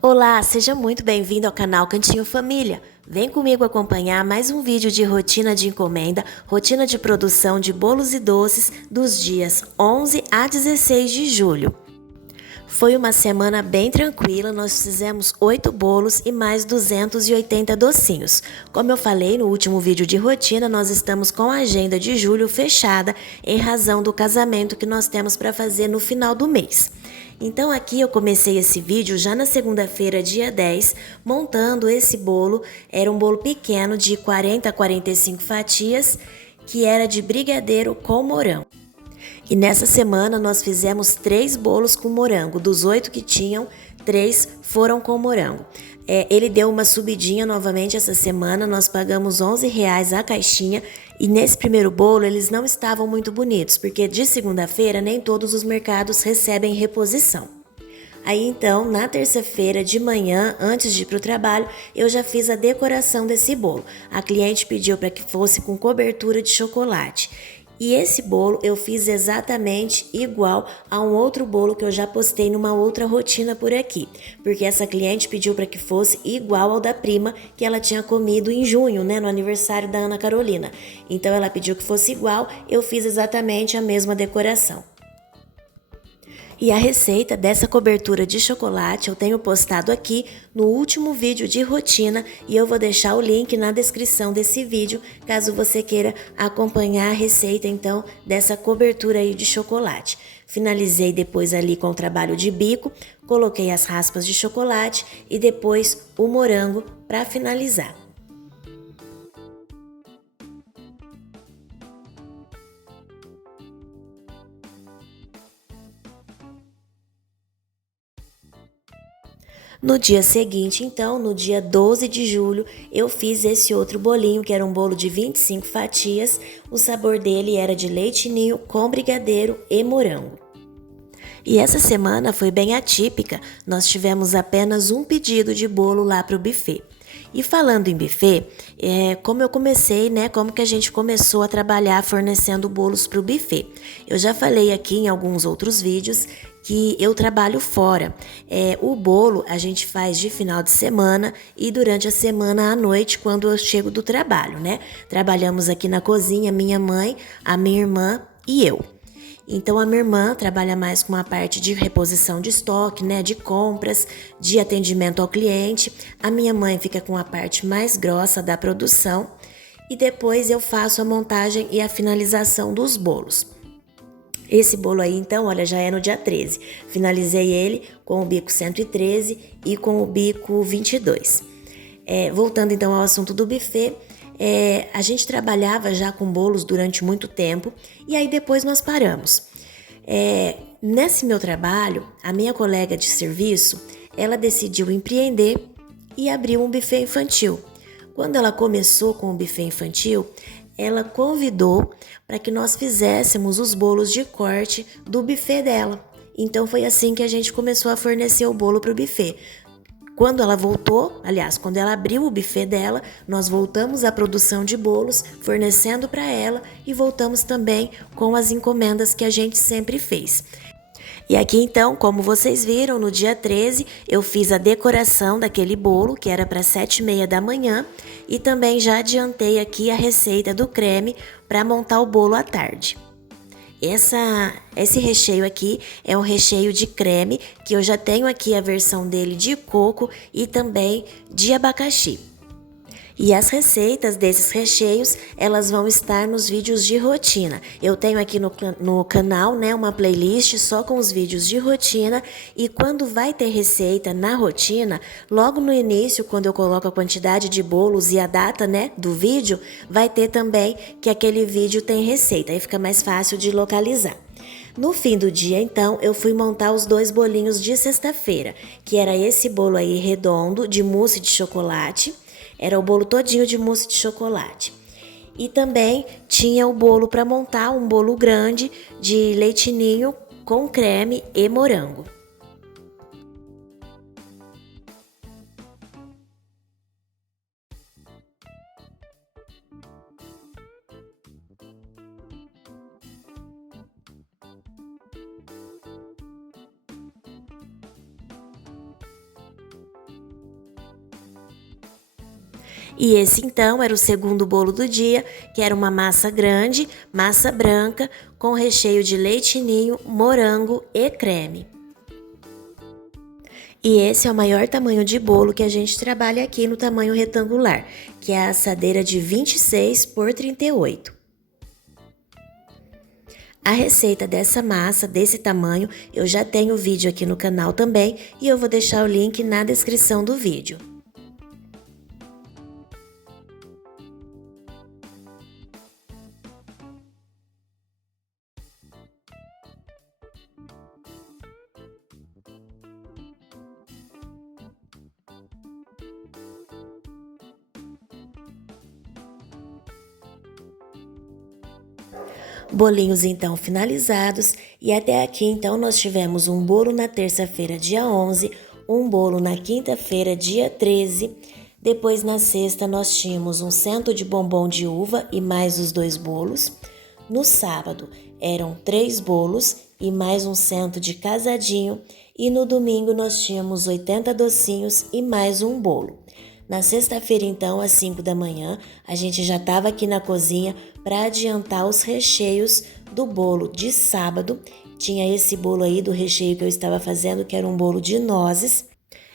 Olá, seja muito bem-vindo ao canal Cantinho Família. Vem comigo acompanhar mais um vídeo de rotina de encomenda, rotina de produção de bolos e doces dos dias 11 a 16 de julho. Foi uma semana bem tranquila, nós fizemos 8 bolos e mais 280 docinhos. Como eu falei no último vídeo de rotina, nós estamos com a agenda de julho fechada em razão do casamento que nós temos para fazer no final do mês. Então aqui eu comecei esse vídeo já na segunda-feira, dia 10, montando esse bolo. Era um bolo pequeno de 40 a 45 fatias, que era de brigadeiro com morango. E nessa semana nós fizemos 3 bolos com morango. Dos 8 que tinham, 3 foram com morango. Ele deu uma subidinha novamente essa semana, nós pagamos R$11 a caixinha. E nesse primeiro bolo eles não estavam muito bonitos, porque de segunda-feira nem todos os mercados recebem reposição. Aí então, na terça-feira de manhã, antes de ir para o trabalho, eu já fiz a decoração desse bolo. A cliente pediu para que fosse com cobertura de chocolate. E esse bolo eu fiz exatamente igual a um outro bolo que eu já postei numa outra rotina por aqui. Porque essa cliente pediu para que fosse igual ao da prima que ela tinha comido em junho, né, no aniversário da Ana Carolina. Então ela pediu que fosse igual, eu fiz exatamente a mesma decoração. E a receita dessa cobertura de chocolate eu tenho postado aqui no último vídeo de rotina e eu vou deixar o link na descrição desse vídeo, caso você queira acompanhar a receita então dessa cobertura aí de chocolate. Finalizei depois ali com o trabalho de bico, coloquei as raspas de chocolate e depois o morango para finalizar. No dia seguinte, então, no dia 12 de julho, eu fiz esse outro bolinho, que era um bolo de 25 fatias. O sabor dele era de leite ninho com brigadeiro e morango. E essa semana foi bem atípica, nós tivemos apenas um pedido de bolo lá para o buffet. E falando em buffet, como eu comecei, né, como que a gente começou a trabalhar fornecendo bolos para o buffet. Eu já falei aqui em alguns outros vídeos que eu trabalho fora. O bolo a gente faz de final de semana e durante a semana à noite quando eu chego do trabalho, né? Trabalhamos aqui na cozinha, minha mãe, a minha irmã e eu. Então a minha irmã trabalha mais com a parte de reposição de estoque, né, de compras, de atendimento ao cliente. A minha mãe fica com a parte mais grossa da produção e depois eu faço a montagem e a finalização dos bolos. Esse bolo aí, então, olha, já é no dia 13. Finalizei ele com o bico 113 e com o bico 22. Voltando então ao assunto do buffet, a gente trabalhava já com bolos durante muito tempo e aí depois nós paramos. Nesse meu trabalho, a minha colega de serviço, ela decidiu empreender e abriu um buffet infantil. Quando ela começou com o buffet infantil, ela convidou para que nós fizéssemos os bolos de corte do buffet dela. Então foi assim que a gente começou a fornecer o bolo para o buffet. Quando ela voltou, aliás, quando ela abriu o buffet dela, nós voltamos à produção de bolos, fornecendo para ela e voltamos também com as encomendas que a gente sempre fez. E aqui então, como vocês viram, no dia 13 eu fiz a decoração daquele bolo, que era para 7h30 da manhã, e também já adiantei aqui a receita do creme para montar o bolo à tarde. Esse recheio aqui é um recheio de creme, que eu já tenho aqui a versão dele de coco e também de abacaxi. E as receitas desses recheios, elas vão estar nos vídeos de rotina. Eu tenho aqui no canal, né, uma playlist só com os vídeos de rotina e quando vai ter receita na rotina, logo no início, quando eu coloco a quantidade de bolos e a data, né, do vídeo, vai ter também que aquele vídeo tem receita, aí fica mais fácil de localizar. No fim do dia, então, eu fui montar os 2 bolinhos de sexta-feira, que era esse bolo aí redondo de mousse de chocolate. Era o bolo todinho de mousse de chocolate. E também tinha o bolo para montar, um bolo grande de leite ninho com creme e morango. E esse então era o segundo bolo do dia, que era uma massa grande, massa branca, com recheio de leite ninho, morango e creme. E esse é o maior tamanho de bolo que a gente trabalha aqui no tamanho retangular, que é a assadeira de 26 por 38. A receita dessa massa, desse tamanho, eu já tenho vídeo aqui no canal também e eu vou deixar o link na descrição do vídeo. Bolinhos então finalizados e até aqui então nós tivemos um bolo na terça-feira dia 11, um bolo na quinta-feira dia 13, depois na sexta nós tínhamos um cento de bombom de uva e mais os 2 bolos, no sábado eram 3 bolos e mais um cento de casadinho e no domingo nós tínhamos 80 docinhos e mais um bolo. Na sexta-feira, então, às 5 da manhã, a gente já estava aqui na cozinha para adiantar os recheios do bolo de sábado. Tinha esse bolo aí do recheio que eu estava fazendo, que era um bolo de nozes.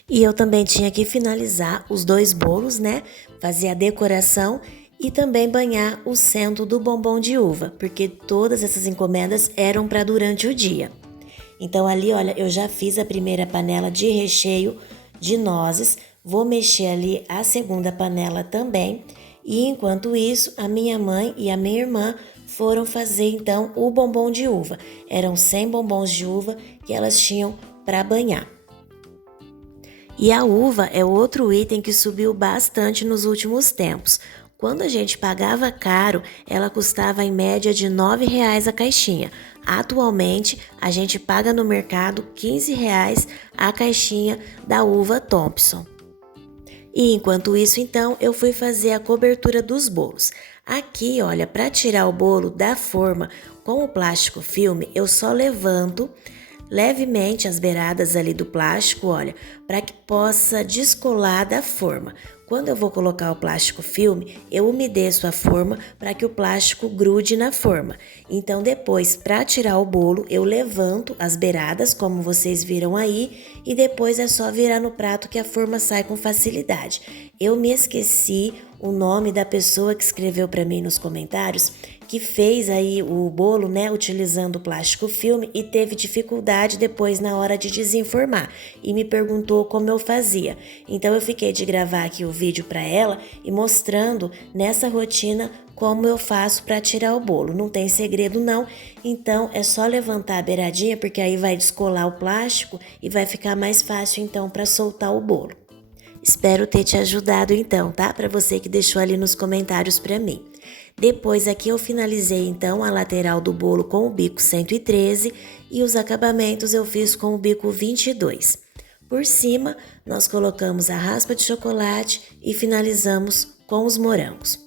E eu também tinha que finalizar os 2 bolos, né? Fazer a decoração e também banhar o centro do bombom de uva, porque todas essas encomendas eram para durante o dia. Então ali, olha, eu já fiz a primeira panela de recheio de nozes. Vou mexer ali a segunda panela também e enquanto isso a minha mãe e a minha irmã foram fazer então o bombom de uva. Eram 100 bombons de uva que elas tinham para banhar. E a uva é outro item que subiu bastante nos últimos tempos. Quando a gente pagava caro, ela custava em média de R$ 9,00 a caixinha. Atualmente, a gente paga no mercado R$ 15,00 a caixinha da uva Thompson. E enquanto isso, então, eu fui fazer a cobertura dos bolos. Aqui, olha, para tirar o bolo da forma com o plástico filme, eu só levanto levemente as beiradas ali do plástico, olha, para que possa descolar da forma. Quando eu vou colocar o plástico filme, eu umedeço a forma para que o plástico grude na forma. Então depois, para tirar o bolo, eu levanto as beiradas, como vocês viram aí, e depois é só virar no prato que a forma sai com facilidade. Eu me esqueci o nome da pessoa que escreveu para mim nos comentários, que fez aí o bolo, né, utilizando o plástico filme e teve dificuldade depois na hora de desenformar e me perguntou como eu fazia. Então eu fiquei de gravar aqui o vídeo para ela e mostrando nessa rotina como eu faço para tirar o bolo. Não tem segredo não, então é só levantar a beiradinha porque aí vai descolar o plástico e vai ficar mais fácil então para soltar o bolo. Espero ter te ajudado então, tá? Para você que deixou ali nos comentários para mim. Depois aqui eu finalizei então a lateral do bolo com o bico 113 e os acabamentos eu fiz com o bico 22. Por cima, nós colocamos a raspa de chocolate e finalizamos com os morangos.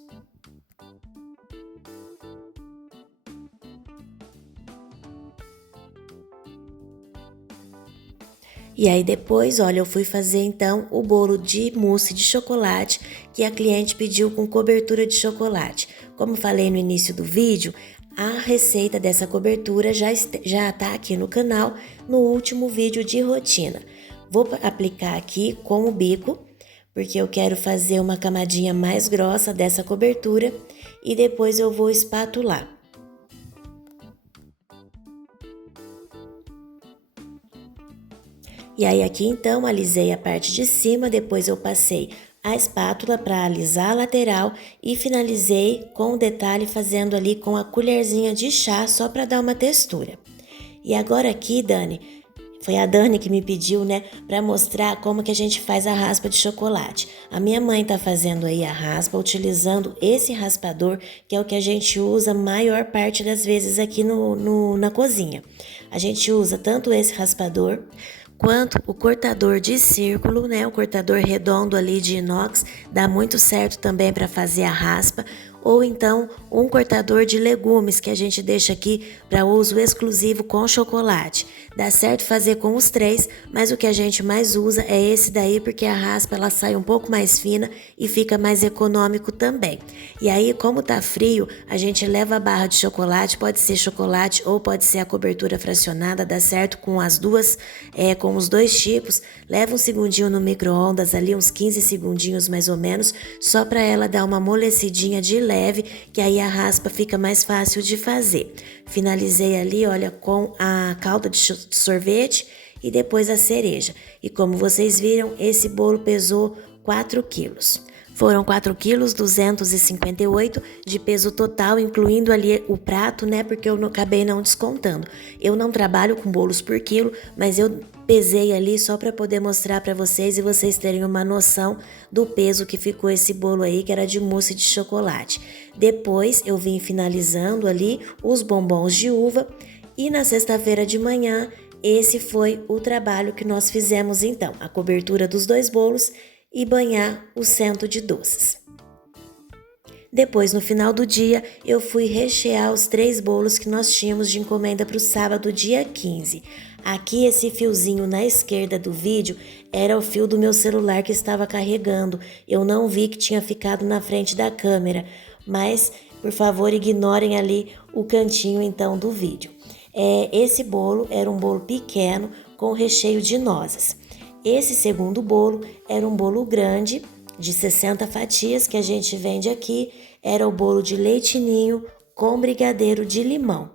E aí depois, olha, eu fui fazer então o bolo de mousse de chocolate que a cliente pediu com cobertura de chocolate. Como falei no início do vídeo, a receita dessa cobertura já está aqui no canal no último vídeo de rotina. Vou aplicar aqui com o bico, porque eu quero fazer uma camadinha mais grossa dessa cobertura e depois eu vou espatular. E aí aqui então alisei a parte de cima, depois eu passei a espátula para alisar a lateral e finalizei com o detalhe fazendo ali com a colherzinha de chá só para dar uma textura. E agora aqui, Dani, foi a Dani que me pediu, né, para mostrar como que a gente faz a raspa de chocolate. A minha mãe tá fazendo aí a raspa utilizando esse raspador, que é o que a gente usa a maior parte das vezes aqui na cozinha. A gente usa tanto esse raspador quanto o cortador de círculo, né? O cortador redondo ali de inox dá muito certo também para fazer a raspa. ou então um cortador de legumes que a gente deixa aqui para uso exclusivo com chocolate. Dá certo fazer com os três, mas o que a gente mais usa é esse daí porque a raspa ela sai um pouco mais fina e fica mais econômico também. E aí, como tá frio, a gente leva a barra de chocolate, pode ser chocolate ou pode ser a cobertura fracionada, dá certo com as duas, com os dois tipos. Leva um segundinho no micro-ondas ali, uns 15 segundinhos mais ou menos, só para ela dar uma amolecidinha de leve, que aí a raspa fica mais fácil de fazer. Finalizei ali, olha, com a calda de sorvete e depois a cereja. E como vocês viram, esse bolo pesou 4 quilos. Foram 4 quilos 258 de peso total, incluindo ali o prato, né? Porque eu acabei não descontando. Eu não trabalho com bolos por quilo, mas eu pesei ali só para poder mostrar para vocês e vocês terem uma noção do peso que ficou esse bolo aí, que era de mousse de chocolate. Depois eu vim finalizando ali os bombons de uva e na sexta-feira de manhã esse foi o trabalho que nós fizemos então, a cobertura dos 2 bolos e banhar o cento de doces. Depois, no final do dia, eu fui rechear os 3 bolos que nós tínhamos de encomenda para o sábado, dia 15. Aqui, esse fiozinho na esquerda do vídeo era o fio do meu celular que estava carregando. Eu não vi que tinha ficado na frente da câmera, mas, por favor, ignorem ali o cantinho então do vídeo. Esse bolo era um bolo pequeno com recheio de nozes. Esse segundo bolo era um bolo grande, de 60 fatias, que a gente vende aqui. Era o bolo de leite ninho com brigadeiro de limão.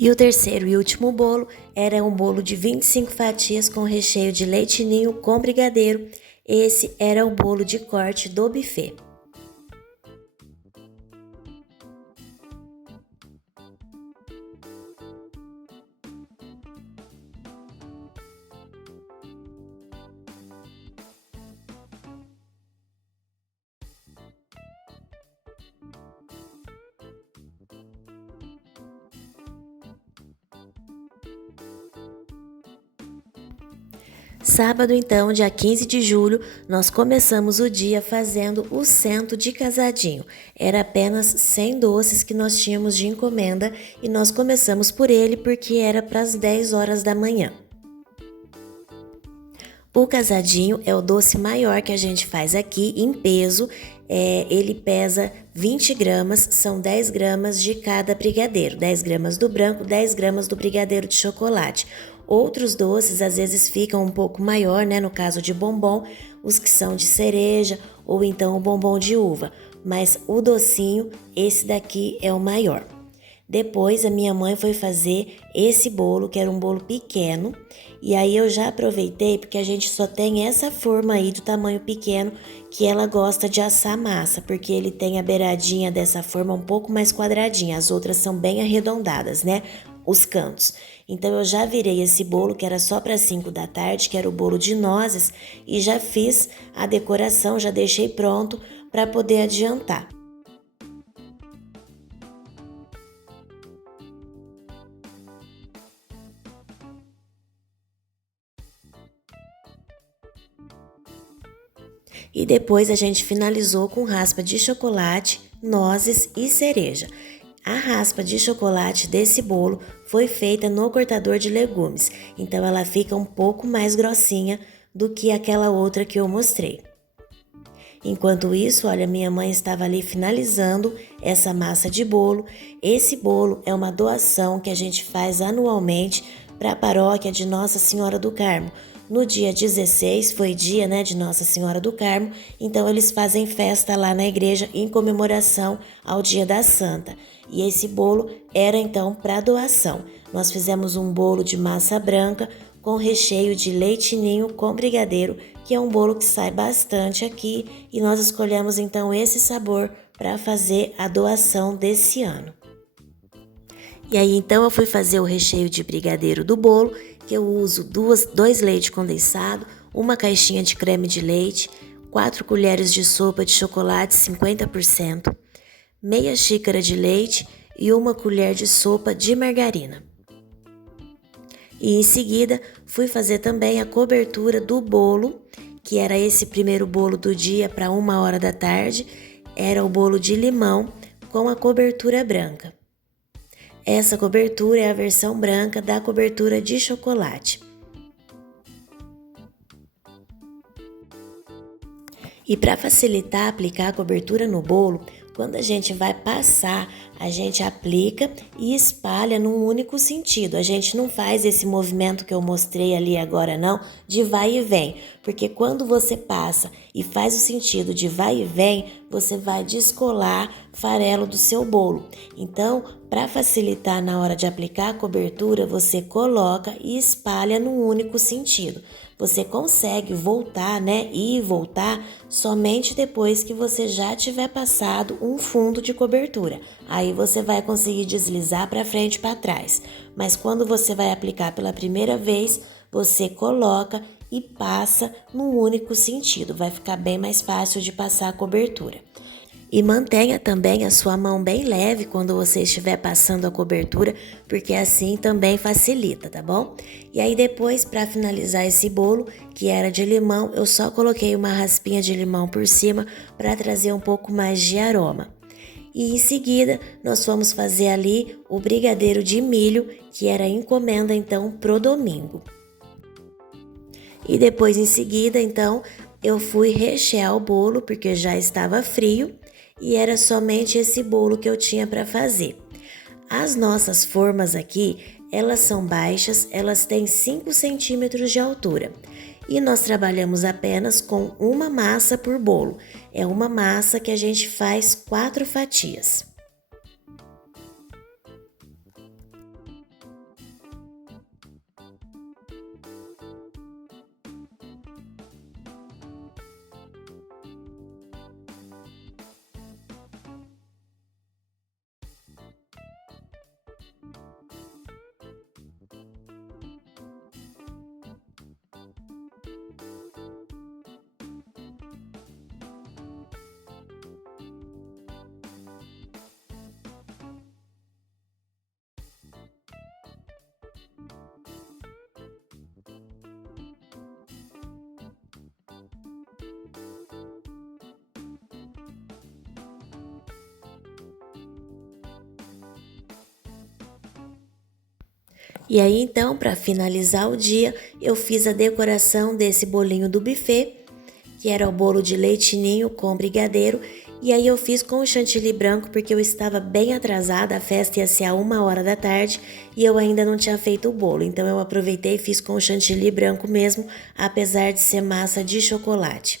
E o terceiro e último bolo era um bolo de 25 fatias com recheio de leite ninho com brigadeiro. Esse era o bolo de corte do buffet. Sábado, então, dia 15 de julho, nós começamos o dia fazendo o cento de casadinho. Era apenas 100 doces que nós tínhamos de encomenda e nós começamos por ele porque era para as 10 horas da manhã. O casadinho é o doce maior que a gente faz aqui em peso. Ele pesa 20 gramas, são 10 gramas de cada brigadeiro. 10 gramas do branco, 10 gramas do brigadeiro de chocolate. Outros doces às vezes ficam um pouco maior, né? No caso de bombom, os que são de cereja ou então o bombom de uva. Mas o docinho, esse daqui é o maior. Depois a minha mãe foi fazer esse bolo, que era um bolo pequeno. E aí eu já aproveitei, porque a gente só tem essa forma aí do tamanho pequeno, que ela gosta de assar massa, porque ele tem a beiradinha dessa forma um pouco mais quadradinha. As outras são bem arredondadas, né? Os cantos. Então eu já virei esse bolo, que era só para 5 da tarde, que era o bolo de nozes, e já fiz a decoração, já deixei pronto para poder adiantar. E depois a gente finalizou com raspa de chocolate, nozes e cereja. A raspa de chocolate desse bolo foi feita no cortador de legumes, então ela fica um pouco mais grossinha do que aquela outra que eu mostrei. Enquanto isso, olha, minha mãe estava ali finalizando essa massa de bolo. Esse bolo é uma doação que a gente faz anualmente para a paróquia de Nossa Senhora do Carmo. No dia 16 foi dia, né, de Nossa Senhora do Carmo, então eles fazem festa lá na igreja em comemoração ao Dia da Santa. E esse bolo era então para doação. Nós fizemos um bolo de massa branca com recheio de leite ninho com brigadeiro, que é um bolo que sai bastante aqui, e nós escolhemos então esse sabor para fazer a doação desse ano. E aí então eu fui fazer o recheio de brigadeiro do bolo que eu uso 2 leite condensado, uma caixinha de creme de leite, 4 colheres de sopa de chocolate 50%, meia xícara de leite e 1 colher de sopa de margarina. E em seguida fui fazer também a cobertura do bolo, que era esse primeiro bolo do dia para 1h da tarde, era o bolo de limão com a cobertura branca. Essa cobertura é a versão branca da cobertura de chocolate. E para facilitar aplicar a cobertura no bolo, quando a gente vai passar, a gente aplica e espalha num único sentido. A gente não faz esse movimento que eu mostrei ali agora não, de vai e vem. Porque quando você passa e faz o sentido de vai e vem, você vai descolar farelo do seu bolo. Então, para facilitar na hora de aplicar a cobertura, você coloca e espalha num único sentido. Você consegue voltar, ir e voltar somente depois que você já tiver passado um fundo de cobertura. Aí você vai conseguir deslizar para frente e para trás. Mas quando você vai aplicar pela primeira vez, você coloca e passa num único sentido. Vai ficar bem mais fácil de passar a cobertura. E mantenha também a sua mão bem leve quando você estiver passando a cobertura, porque assim também facilita, tá bom? E aí depois, para finalizar esse bolo, que era de limão, eu só coloquei uma raspinha de limão por cima para trazer um pouco mais de aroma. E em seguida, nós fomos fazer ali o brigadeiro de milho, que era encomenda então pro domingo. E depois em seguida, então, eu fui rechear o bolo, porque já estava frio, e era somente esse bolo que eu tinha para fazer. As nossas formas aqui, elas são baixas, elas têm 5 centímetros de altura. E nós trabalhamos apenas com uma massa por bolo. É uma massa que a gente faz 4 fatias. E aí então, para finalizar o dia, eu fiz a decoração desse bolinho do buffet, que era o bolo de leite ninho com brigadeiro, e aí eu fiz com o chantilly branco porque eu estava bem atrasada, a festa ia ser a 1h da tarde e eu ainda não tinha feito o bolo, então eu aproveitei e fiz com o chantilly branco mesmo, apesar de ser massa de chocolate.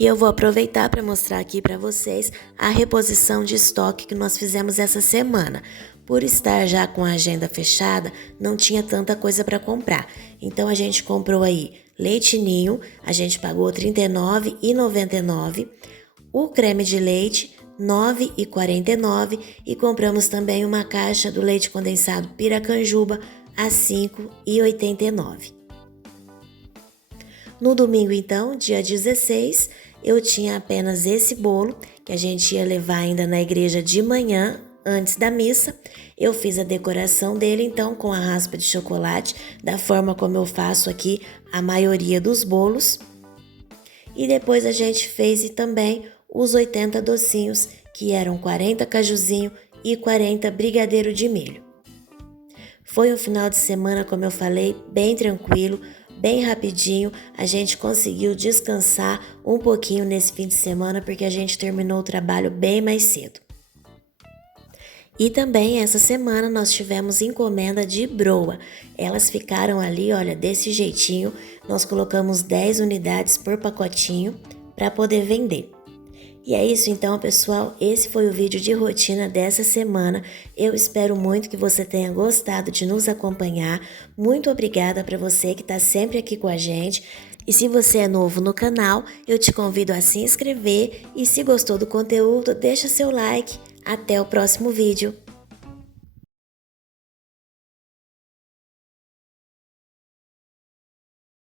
E eu vou aproveitar para mostrar aqui para vocês a reposição de estoque que nós fizemos essa semana. Por estar já com a agenda fechada, não tinha tanta coisa para comprar. Então a gente comprou aí leite ninho, a gente pagou R$ 39,99, o creme de leite R$ 9,49 e compramos também uma caixa do leite condensado Piracanjuba a R$ 5,89. No domingo então, dia 16, eu tinha apenas esse bolo que a gente ia levar ainda na igreja de manhã, antes da missa. Eu fiz a decoração dele então com a raspa de chocolate, da forma como eu faço aqui a maioria dos bolos. E depois a gente fez também os 80 docinhos, que eram 40 cajuzinho e 40 brigadeiro de milho. Foi um final de semana, como eu falei, bem tranquilo, bem rapidinho. A gente conseguiu descansar um pouquinho nesse fim de semana porque a gente terminou o trabalho bem mais cedo. E também essa semana nós tivemos encomenda de broa. Elas ficaram ali, olha, desse jeitinho. Nós colocamos 10 unidades por pacotinho para poder vender. E é isso então, pessoal, esse foi o vídeo de rotina dessa semana. Eu espero muito que você tenha gostado de nos acompanhar. Muito obrigada para você que está sempre aqui com a gente. E se você é novo no canal, eu te convido a se inscrever e se gostou do conteúdo, deixa seu like. Até o próximo vídeo.